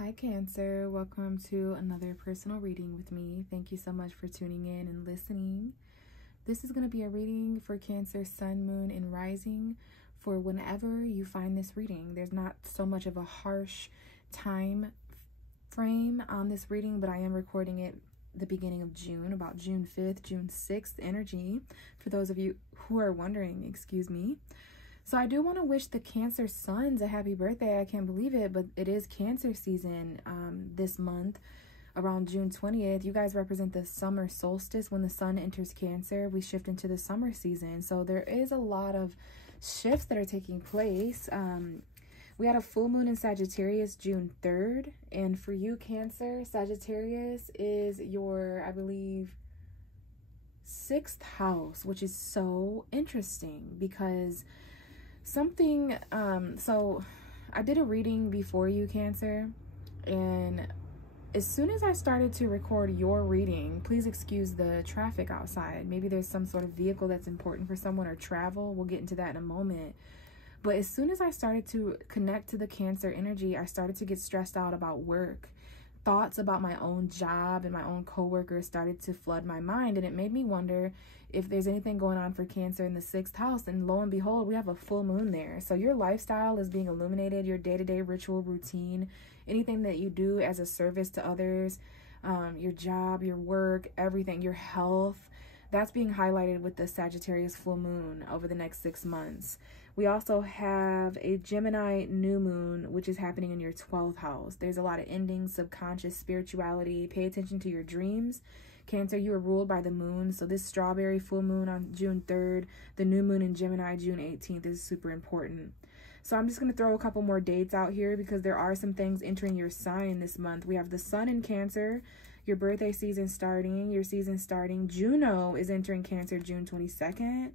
Hi Cancer, welcome to another personal reading with me. Thank you so much for tuning in and listening. This is going to be a reading for Cancer, Sun, Moon, and Rising for whenever you find this reading. There's not so much of a harsh time frame on this reading, but I am recording it the beginning of June, about June 5th, June 6th energy, for those of you who are wondering, excuse me. So I do want to wish the Cancer Suns a happy birthday. I can't believe it, but it is Cancer season this month, around June 20th. You guys represent the summer solstice. When the sun enters Cancer, we shift into the summer season. So there is a lot of shifts that are taking place. We had a full moon in Sagittarius June 3rd. And for you, Cancer, Sagittarius is your, I believe, 6th house, which is so interesting because something, so I did a reading before you, Cancer, and as soon as I started to record your reading, please excuse the traffic outside. Maybe there's some sort of vehicle that's important for someone or travel. We'll get into that in a moment. But as soon as I started to connect to the Cancer energy, I started to get stressed out about work. Thoughts about my own job and my own coworkers started to flood my mind, and it made me wonder if there's anything going on for Cancer in the 6th house. And lo and behold, we have a full moon there. So your lifestyle is being illuminated, your day-to-day ritual routine, anything that you do as a service to others, your job, your work, everything, your health, that's being highlighted with the Sagittarius full moon over the next 6 months. We also have a Gemini new moon, which is happening in your 12th house. There's a lot of endings, subconscious spirituality. Pay attention to your dreams. Cancer, you are ruled by the moon. So this strawberry full moon on June 3rd, the new moon in Gemini June 18th is super important. So I'm just going to throw a couple more dates out here because there are some things entering your sign this month. We have the sun in Cancer, your birthday season starting, your season starting. Juno is entering Cancer June 22nd.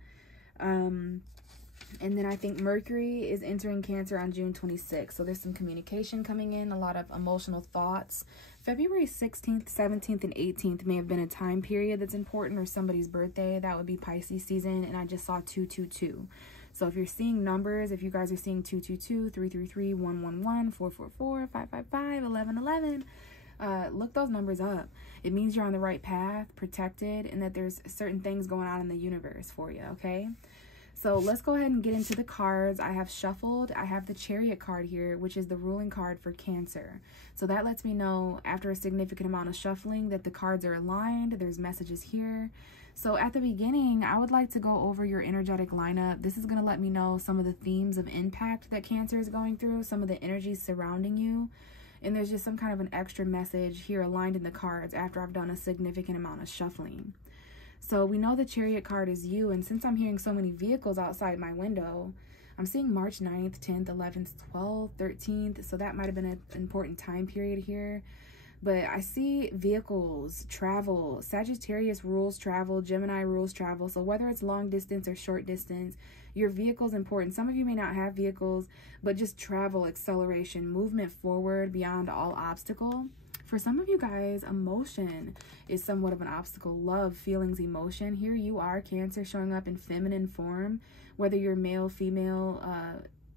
And then I think Mercury is entering Cancer on June 26th. So there's some communication coming in, a lot of emotional thoughts. February 16th, 17th, and 18th may have been a time period that's important, or somebody's birthday. That would be Pisces season. And I just saw 222. So if you're seeing numbers, if you guys are seeing 222, 333, 111, 444, 555, 1111, look those numbers up. It means you're on the right path, protected, and that there's certain things going on in the universe for you, okay? So let's go ahead and get into the cards. I have shuffled. I have the Chariot card here, which is the ruling card for Cancer. So that lets me know after a significant amount of shuffling that the cards are aligned. There's messages here. So at the beginning, I would like to go over your energetic lineup. This is going to let me know some of the themes of impact that Cancer is going through, some of the energies surrounding you. And there's just some kind of an extra message here aligned in the cards after I've done a significant amount of shuffling. So we know the Chariot card is you, and since I'm hearing so many vehicles outside my window, I'm seeing March 9th, 10th, 11th, 12th, 13th, so that might have been an important time period here. But I see vehicles, travel. Sagittarius rules travel, Gemini rules travel, so whether it's long distance or short distance, your vehicle is important. Some of you may not have vehicles, but just travel, acceleration, movement forward beyond all obstacle. For some of you guys, emotion is somewhat of an obstacle. Love, feelings, emotion. Here you are, Cancer, showing up in feminine form, whether you're male, female,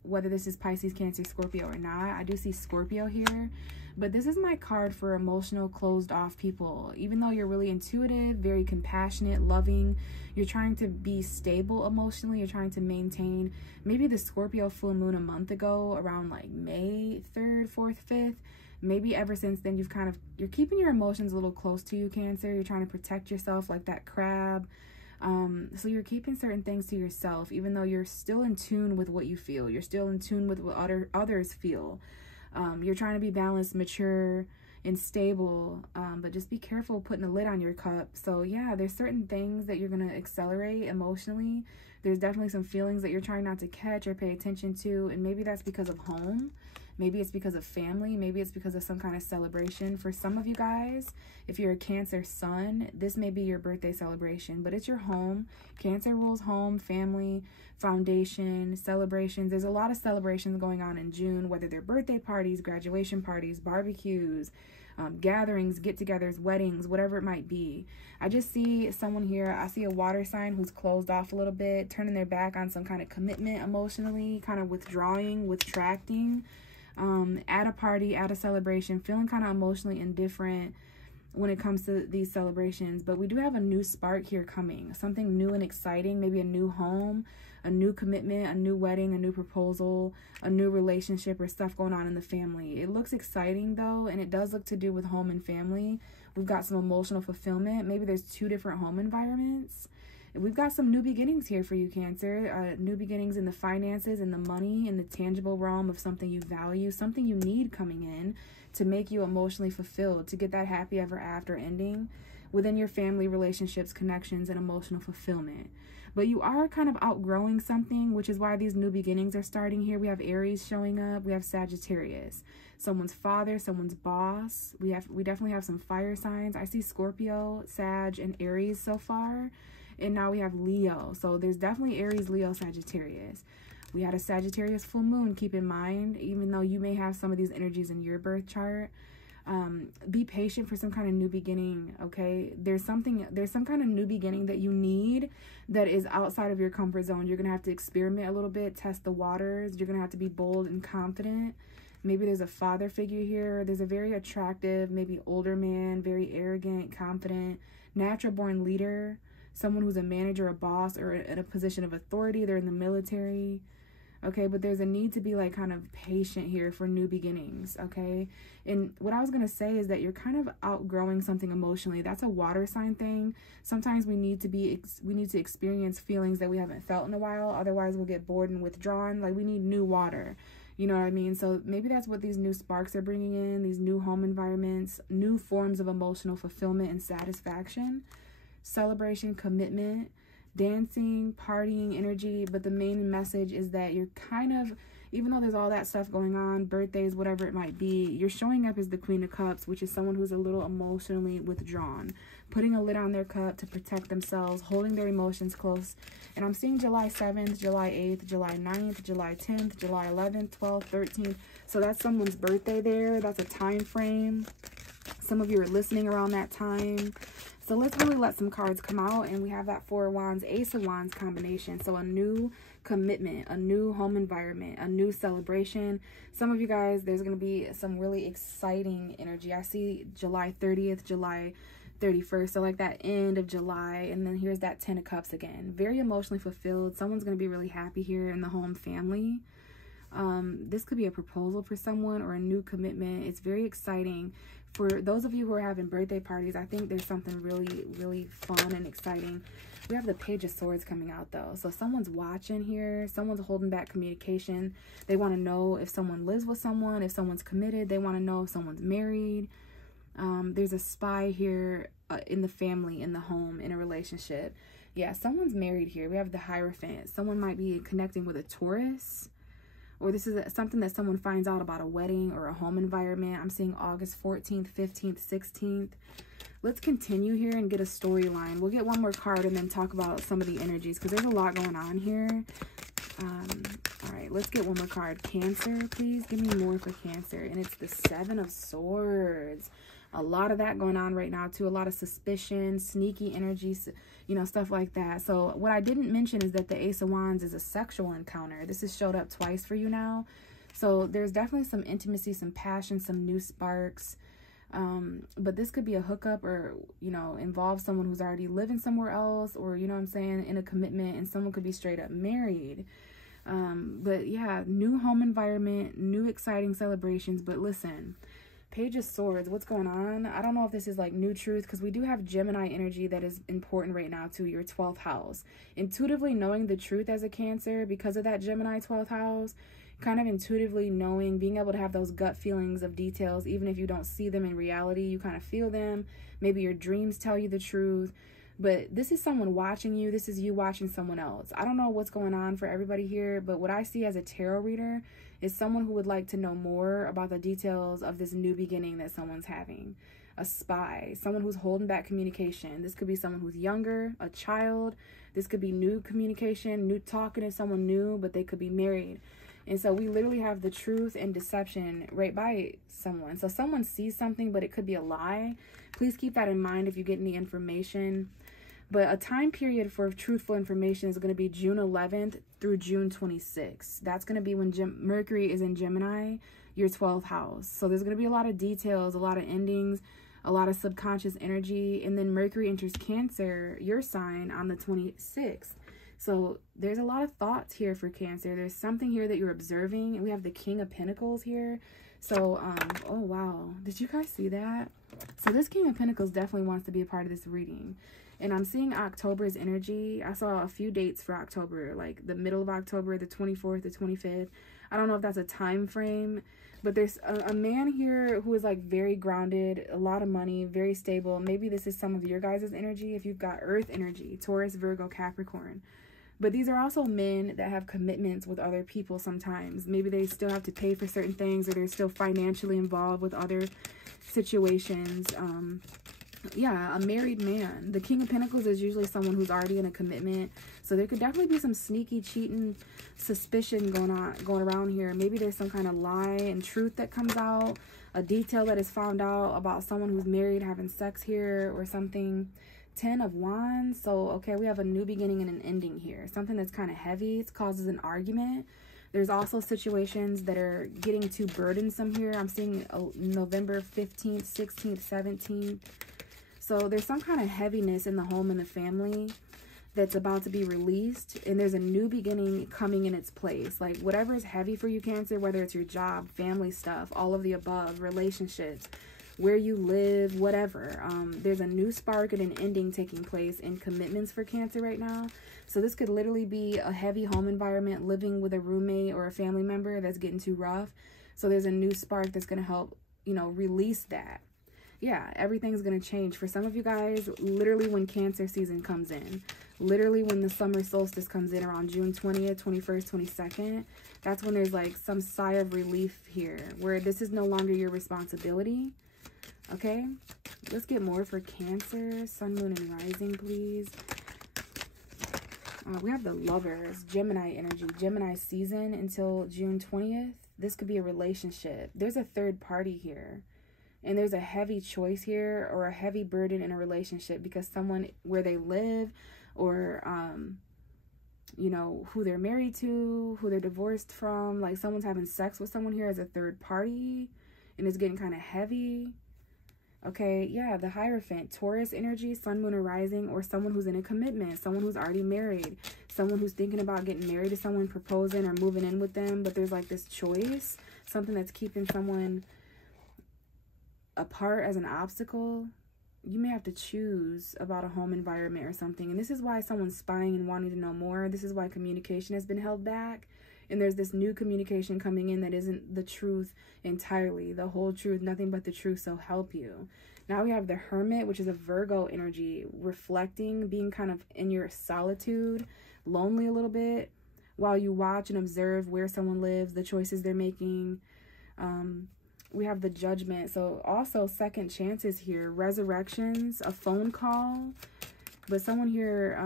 whether this is Pisces, Cancer, Scorpio or not. I do see Scorpio here, but this is my card for emotional, closed off people. Even though you're really intuitive, very compassionate, loving, you're trying to be stable emotionally, you're trying to maintain. Maybe the Scorpio full moon a month ago, around like May 3rd, 4th, 5th, maybe ever since then you're keeping your emotions a little close to you, Cancer. You're trying to protect yourself like that crab. So you're keeping certain things to yourself, even though you're still in tune with what you feel. You're still in tune with what others feel. You're trying to be balanced, mature, and stable, but just be careful putting a lid on your cup. So yeah, there's certain things that you're going to accelerate emotionally. There's definitely some feelings that you're trying not to catch or pay attention to, and maybe that's because of home. Maybe it's because of family. Maybe it's because of some kind of celebration. For some of you guys, if you're a Cancer sun, this may be your birthday celebration, but it's your home. Cancer rules home, family, foundation, celebrations. There's a lot of celebrations going on in June, whether they're birthday parties, graduation parties, barbecues, gatherings, get-togethers, weddings, whatever it might be. I just see someone here. I see a water sign who's closed off a little bit, turning their back on some kind of commitment emotionally, kind of withdrawing, retracting. at a party, at a celebration, feeling kind of emotionally indifferent when it comes to these celebrations. But we do have a new spark here coming, something new and exciting, maybe a new home, a new commitment, a new wedding, a new proposal, a new relationship, or stuff going on in the family. It looks exciting though, and it does look to do with home and family. We've got some emotional fulfillment. Maybe there's 2 different home environments. We've got some new beginnings here for you, Cancer. New beginnings in the finances, in the money, in the tangible realm of something you value, something you need coming in to make you emotionally fulfilled, to get that happy ever after ending within your family, relationships, connections, and emotional fulfillment. But you are kind of outgrowing something, which is why these new beginnings are starting here. We have Aries showing up. We have Sagittarius, someone's father, someone's boss. We definitely have some fire signs. I see Scorpio, Sag, and Aries so far. And now we have Leo. So there's definitely Aries, Leo, Sagittarius. We had a Sagittarius full moon, keep in mind, even though you may have some of these energies in your birth chart. Be patient for some kind of new beginning, okay? There's some kind of new beginning that you need that is outside of your comfort zone. You're going to have to experiment a little bit, test the waters. You're going to have to be bold and confident. Maybe there's a father figure here. There's a very attractive, maybe older man, very arrogant, confident, natural born leader, someone who's a manager, a boss, or in a position of authority. They're in the military. Okay, but there's a need to be like kind of patient here for new beginnings, okay? And what I was going to say is that you're kind of outgrowing something emotionally. That's a water sign thing. Sometimes we need to experience feelings that we haven't felt in a while. Otherwise, we'll get bored and withdrawn. Like, we need new water. You know what I mean? So maybe that's what these new sparks are bringing in, these new home environments, new forms of emotional fulfillment and satisfaction, celebration, commitment, dancing, partying energy. But the main message is that you're kind of, even though there's all that stuff going on, birthdays, whatever it might be, you're showing up as the Queen of Cups, which is someone who's a little emotionally withdrawn, putting a lid on their cup to protect themselves, holding their emotions close. And I'm seeing July 7th, July 8th, July 9th, July 10th, July 11th, 12th, 13th. So that's someone's birthday there. That's a time frame. Some of you are listening around that time. So let's really let some cards come out. And we have that 4 of Wands, Ace of Wands combination. So a new commitment, a new home environment, a new celebration. Some of you guys, there's going to be some really exciting energy. I see July 30th, July 31st. So like that end of July. And then here's that 10 of Cups again. Very emotionally fulfilled. Someone's going to be really happy here in the home family. This could be a proposal for someone or a new commitment. It's very exciting. For those of you who are having birthday parties, I think there's something really, really fun and exciting. We have the Page of Swords coming out though. So someone's watching here. Someone's holding back communication. They want to know if someone lives with someone, if someone's committed. They want to know if someone's married. There's a spy here in the family, in the home, in a relationship. Yeah, someone's married here. We have the Hierophant. Someone might be connecting with a Taurus. Or this is something that someone finds out about a wedding or a home environment. I'm seeing August 14th, 15th, 16th. Let's continue here and get a storyline. We'll get one more card and then talk about some of the energies because there's a lot going on here. All right, let's get one more card. Cancer, please give me more for Cancer. And it's the 7 of Swords. A lot of that going on right now too. A lot of suspicion, sneaky energy, you know, stuff like that. So what I didn't mention is that the Ace of Wands is a sexual encounter. This has showed up twice for you now. So there's definitely some intimacy, some passion, some new sparks. But this could be a hookup or, you know, involve someone who's already living somewhere else or, you know what I'm saying, in a commitment, and someone could be straight up married. But yeah, new home environment, new exciting celebrations. But listen, Page of Swords, what's going on? I don't know if this is like new truth because we do have Gemini energy that is important right now to your 12th house. Intuitively knowing the truth as a Cancer because of that Gemini 12th house, kind of intuitively knowing, being able to have those gut feelings of details, even if you don't see them in reality, you kind of feel them. Maybe your dreams tell you the truth. But this is someone watching you. This is you watching someone else. I don't know what's going on for everybody here, but what I see as a tarot reader is someone who would like to know more about the details of this new beginning that someone's having. A spy, someone who's holding back communication. This could be someone who's younger, a child. This could be new communication, new talking to someone new, but they could be married. And so we literally have the truth and deception right by someone. So someone sees something, but it could be a lie. Please keep that in mind if you get any information. But a time period for truthful information is going to be June 11th through June 26th. That's going to be when Mercury is in Gemini. your 12th house. So there's going to be a lot of details, a lot of endings, a lot of subconscious energy. And then Mercury enters Cancer, your sign, on the 26th. So there's a lot of thoughts here for Cancer. There's something here that you're observing. And we have the King of Pentacles here. So, oh, wow. Did you guys see that? So this King of Pentacles definitely wants to be a part of this reading. And I'm seeing October's energy. I saw a few dates for October, like the middle of October, the 24th, the 25th. I don't know if that's a time frame, but there's a man here who is like very grounded, a lot of money, very stable. Maybe this is some of your guys' energy if you've got Earth energy, Taurus, Virgo, Capricorn. But these are also men that have commitments with other people sometimes. Maybe they still have to pay for certain things, or they're still financially involved with other situations. Yeah, a married man. The King of Pentacles is usually someone who's already in a commitment. So there could definitely be some sneaky, cheating, suspicion going around here. Maybe there's some kind of lie and truth that comes out. A detail that is found out about someone who's married having sex here or something. 10 of Wands. So, okay, we have a new beginning and an ending here. Something that's kind of heavy. It causes an argument. There's also situations that are getting too burdensome here. I'm seeing November 15th, 16th, 17th. So there's some kind of heaviness in the home and the family that's about to be released. And there's a new beginning coming in its place. Like whatever is heavy for you, Cancer, whether it's your job, family stuff, all of the above, relationships, where you live, whatever. There's a new spark and an ending taking place in commitments for Cancer right now. So this could literally be a heavy home environment, living with a roommate or a family member that's getting too rough. So there's a new spark that's going to help, you know, release that. Yeah, everything's going to change. For some of you guys, literally when Cancer season comes in, literally when the summer solstice comes in around June 20th, 21st, 22nd, that's when there's like some sigh of relief here, where this is no longer your responsibility. Okay, let's get more for Cancer, Sun, Moon, and Rising, please. We have the Lovers, Gemini energy, Gemini season until June 20th. This could be a relationship. There's a third party here. And there's a heavy choice here, or a heavy burden in a relationship, because someone, where they live, or, you know, who they're married to, who they're divorced from, like someone's having sex with someone here as a third party, and it's getting kind of heavy. Okay, yeah, the Hierophant, Taurus energy, Sun, Moon, or Rising, or someone who's in a commitment, someone who's already married, someone who's thinking about getting married to someone, proposing, or moving in with them, but there's like this choice, something that's keeping someone apart as an obstacle. You may have to choose about a home environment or something, and this is why someone's spying and wanting to know more. This is why communication has been held back, and there's this new communication coming in that isn't the truth entirely, the whole truth, nothing but the truth, so help you. Now we have the Hermit, which is a Virgo energy, reflecting, being kind of in your solitude, lonely a little bit, while you watch and observe where someone lives, the choices they're making. We have the Judgment. So also second chances here, resurrections, a phone call. But someone here,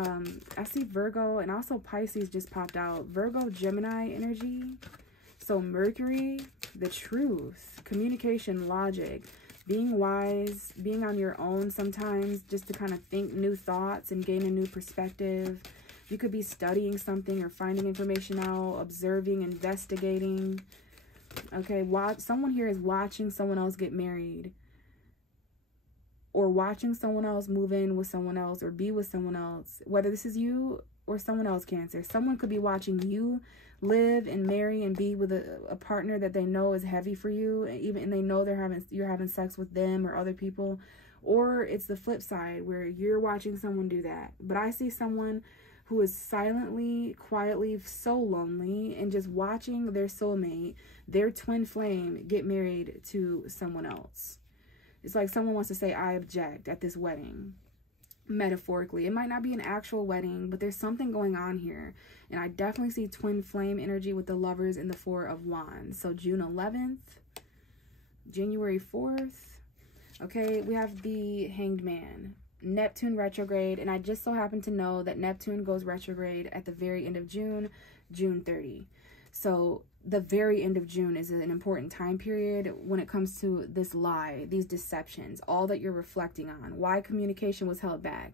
I see Virgo, and also Pisces just popped out. Virgo, Gemini energy. So Mercury, the truth, communication, logic, being wise, being on your own sometimes just to kind of think new thoughts and gain a new perspective. You could be studying something or finding information out, observing, investigating. Okay, someone here is watching someone else get married, or watching someone else move in with someone else, or be with someone else. Whether this is you or someone else, Cancer. Someone could be watching you live and marry and be with a partner that they know is heavy for you, and they know you're having sex with them or other people. Or it's the flip side, where you're watching someone do that. But I see someone who is silently, quietly so lonely, and just watching their soulmate, their twin flame, get married to someone else. It's like someone wants to say, I object at this wedding. Metaphorically, it might not be an actual wedding, but there's something going on here. And I definitely see twin flame energy with the Lovers and the Four of Wands. So June 11th, January 4th. Okay, we have the Hanged Man, Neptune retrograde, and I just so happen to know that Neptune goes retrograde at the very end of June, June 30. So the very end of June is an important time period when it comes to this lie, these deceptions, all that you're reflecting on, why communication was held back,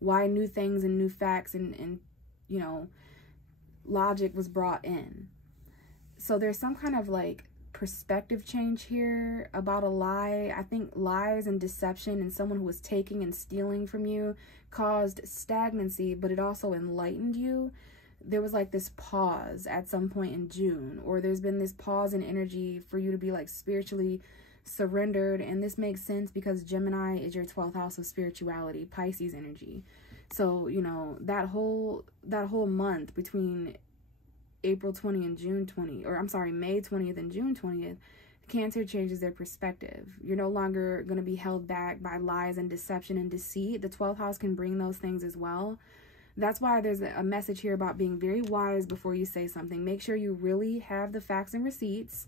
why new things and new facts and you know, logic was brought in. So there's some kind of like perspective change here about a lie. I think lies and deception and someone who was taking and stealing from you caused stagnancy, but it also enlightened you. There was like this pause at some point in June, or there's been this pause in energy for you to be like spiritually surrendered. And this makes sense because Gemini is your 12th house of spirituality, Pisces energy. So, you know, that whole month between April 20 and June 20, or I'm sorry, May 20th and June 20th, Cancer changes their perspective. You're no longer going to be held back by lies and deception and deceit. The 12th house can bring those things as well. That's why there's a message here about being very wise before you say something. Make sure you really have the facts and receipts,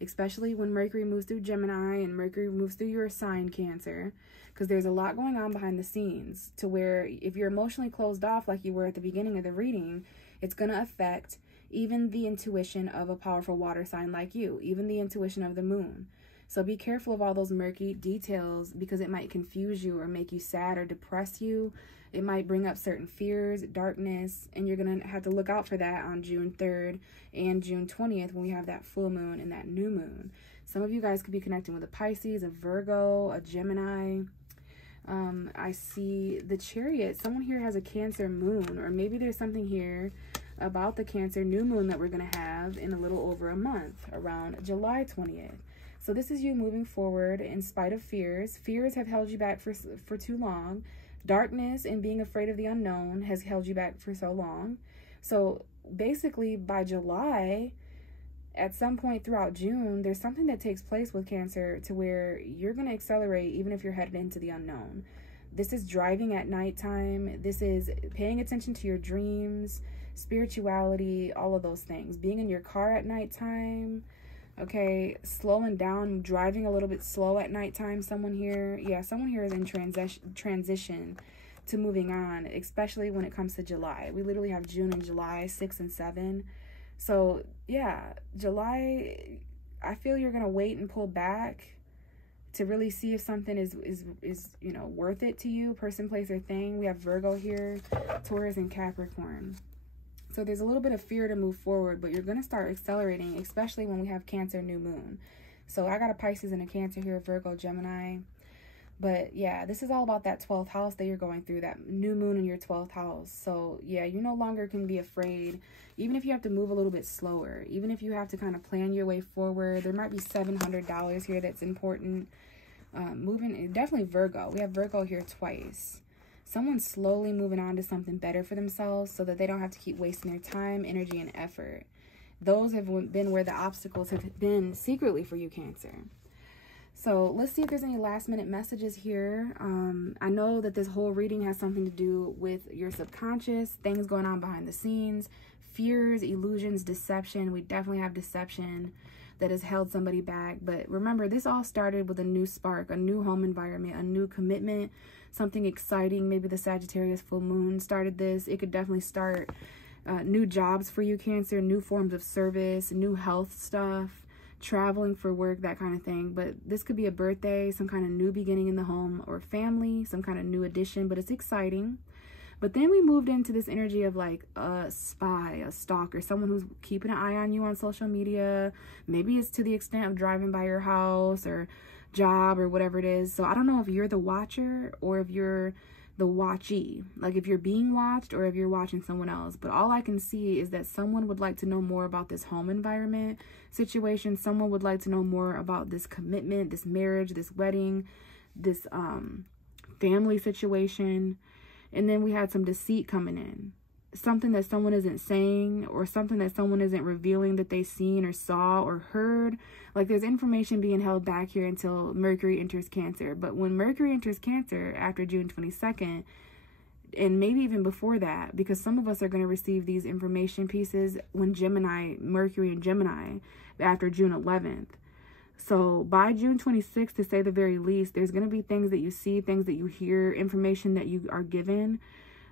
especially when Mercury moves through Gemini and Mercury moves through your sign, Cancer, because there's a lot going on behind the scenes to where if you're emotionally closed off like you were at the beginning of the reading, it's going to affect even the intuition of a powerful water sign like you, even the intuition of the moon. So be careful of all those murky details because it might confuse you or make you sad or depress you. It might bring up certain fears, darkness, and you're going to have to look out for that on June 3rd and June 20th when we have that full moon and that new moon. Some of you guys could be connecting with a Pisces, a Virgo, a Gemini. I see the Chariot. Someone here has a Cancer moon, or maybe there's something here about the Cancer new moon that we're going to have in a little over a month, around July 20th. So this is you moving forward in spite of fears. Fears have held you back for too long. Darkness and being afraid of the unknown has held you back for so long. So basically by July, at some point throughout June, there's something that takes place with Cancer to where you're going to accelerate even if you're headed into the unknown. This is driving at nighttime. This is paying attention to your dreams, spirituality, all of those things. Being in your car at nighttime, okay, slowing down, driving a little bit slow at nighttime. Someone here, yeah, someone here is in transition to moving on, especially when it comes to July. We literally have June and July, 6 and 7. So yeah, July, I feel you're gonna wait and pull back to really see if something is you know, worth it to you, person, place, or thing. We have Virgo here, Taurus, and Capricorn. So there's a little bit of fear to move forward, but you're going to start accelerating, especially when we have Cancer new moon. So I got a Pisces and a Cancer here, Virgo, Gemini. But yeah, this is all about that 12th house that you're going through, that new moon in your 12th house. So yeah, you no longer can be afraid, even if you have to move a little bit slower, even if you have to kind of plan your way forward. There might be $700 here that's important. Moving, definitely Virgo. We have Virgo here twice. Someone's slowly moving on to something better for themselves so that they don't have to keep wasting their time, energy, and effort. Those have been where the obstacles have been secretly for you, Cancer. So let's see if there's any last minute messages here. I know that this whole reading has something to do with your subconscious, things going on behind the scenes, fears, illusions, deception. We definitely have deception that has held somebody back. But remember, this all started with a new spark, a new home environment, a new commitment, something exciting. Maybe the Sagittarius full moon started this. It could definitely start new jobs for you, Cancer, new forms of service, new health stuff, traveling for work, that kind of thing. But this could be a birthday, some kind of new beginning in the home or family, some kind of new addition, but it's exciting. But then we moved into this energy of like a spy, a stalker, someone who's keeping an eye on you on social media. Maybe it's to the extent of driving by your house or job or whatever it is. So I don't know if you're the watcher or if you're the watchee, like if you're being watched or if you're watching someone else. But all I can see is that someone would like to know more about this home environment situation. Someone would like to know more about this commitment, this marriage, this wedding, this family situation. And then we had some deceit coming in, something that someone isn't saying or something that someone isn't revealing that they seen or saw or heard. Like there's information being held back here until Mercury enters Cancer. But when Mercury enters Cancer after June 22nd, and maybe even before that, because some of us are going to receive these information pieces when Mercury and Gemini after June 11th. So by June 26th, to say the very least, there's going to be things that you see, things that you hear, information that you are given,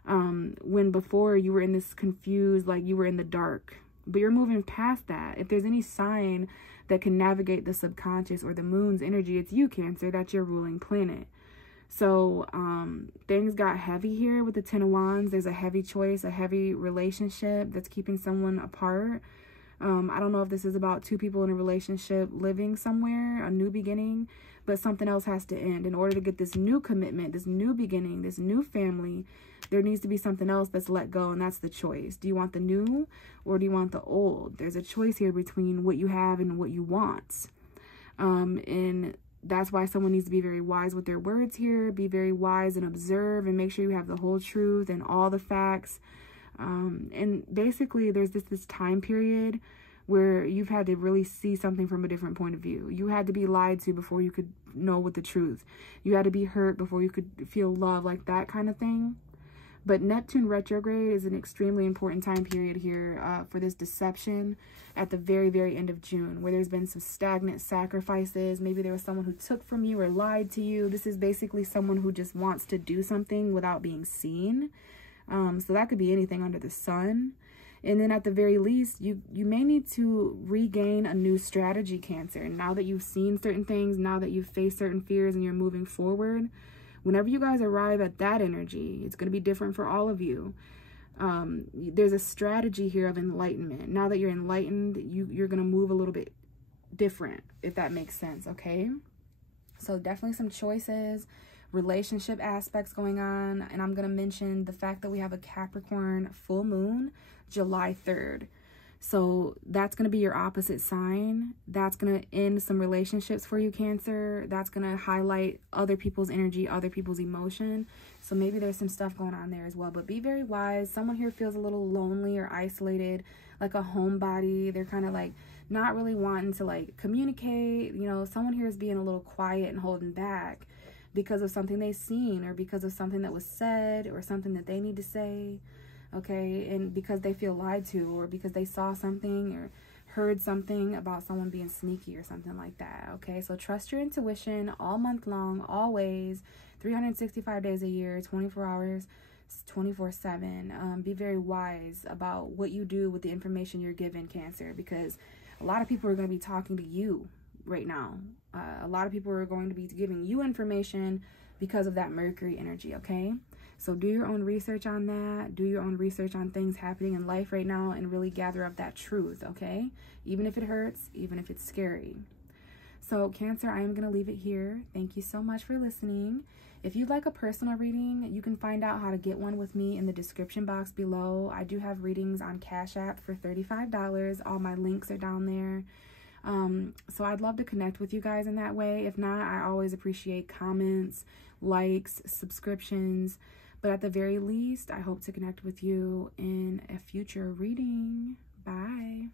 when before you were in this confused, like you were in the dark. But you're moving past that. If there's any sign that can navigate the subconscious or the moon's energy, it's you, Cancer. That's your ruling planet. So things got heavy here with the 10 of Wands. There's a heavy choice, a heavy relationship that's keeping someone apart. I don't know if this is about two people in a relationship living somewhere, a new beginning, but something else has to end. In order to get this new commitment, this new beginning, this new family, there needs to be something else that's let go, and that's the choice. Do you want the new or do you want the old? There's a choice here between what you have and what you want. And that's why someone needs to be very wise with their words here. Be very wise and observe and make sure you have the whole truth and all the facts. And basically there's this time period where you've had to really see something from a different point of view. You had to be lied to before you could know what the truth. You had to be hurt before you could feel love, like that kind of thing. But Neptune retrograde is an extremely important time period here for this deception at the very, very end of June, where there's been some stagnant sacrifices. Maybe there was someone who took from you or lied to you. This is basically someone who just wants to do something without being seen. So that could be anything under the sun. And then at the very least, you may need to regain a new strategy, Cancer. Now that you've seen certain things, now that you've faced certain fears and you're moving forward, whenever you guys arrive at that energy, it's going to be different for all of you. There's a strategy here of enlightenment. Now that you're enlightened, you're going to move a little bit different, if that makes sense, okay? So definitely some choices, relationship aspects going on. And I'm going to mention the fact that we have a Capricorn full moon July 3rd. So that's going to be your opposite sign. That's going to end some relationships for you, Cancer. That's going to highlight other people's energy, other people's emotion. So maybe there's some stuff going on there as well. But be very wise. Someone here feels a little lonely or isolated, like a homebody. They're kind of like not really wanting to like communicate. You know, someone here is being a little quiet and holding back because of something they've seen or because of something that was said or something that they need to say. Okay, and because they feel lied to or because they saw something or heard something about someone being sneaky or something like that. Okay, so trust your intuition all month long, always, 365 days a year, 24 hours, 24/7. Be very wise about what you do with the information you're given, Cancer, because a lot of people are going to be talking to you right now. A lot of people are going to be giving you information because of that Mercury energy, okay? So do your own research on that. Do your own research on things happening in life right now and really gather up that truth, okay? Even if it hurts, even if it's scary. So Cancer, I am going to leave it here. Thank you so much for listening. If you'd like a personal reading, you can find out how to get one with me in the description box below. I do have readings on Cash App for $35. All my links are down there. So I'd love to connect with you guys in that way. If not, I always appreciate comments, likes, subscriptions. But at the very least, I hope to connect with you in a future reading. Bye.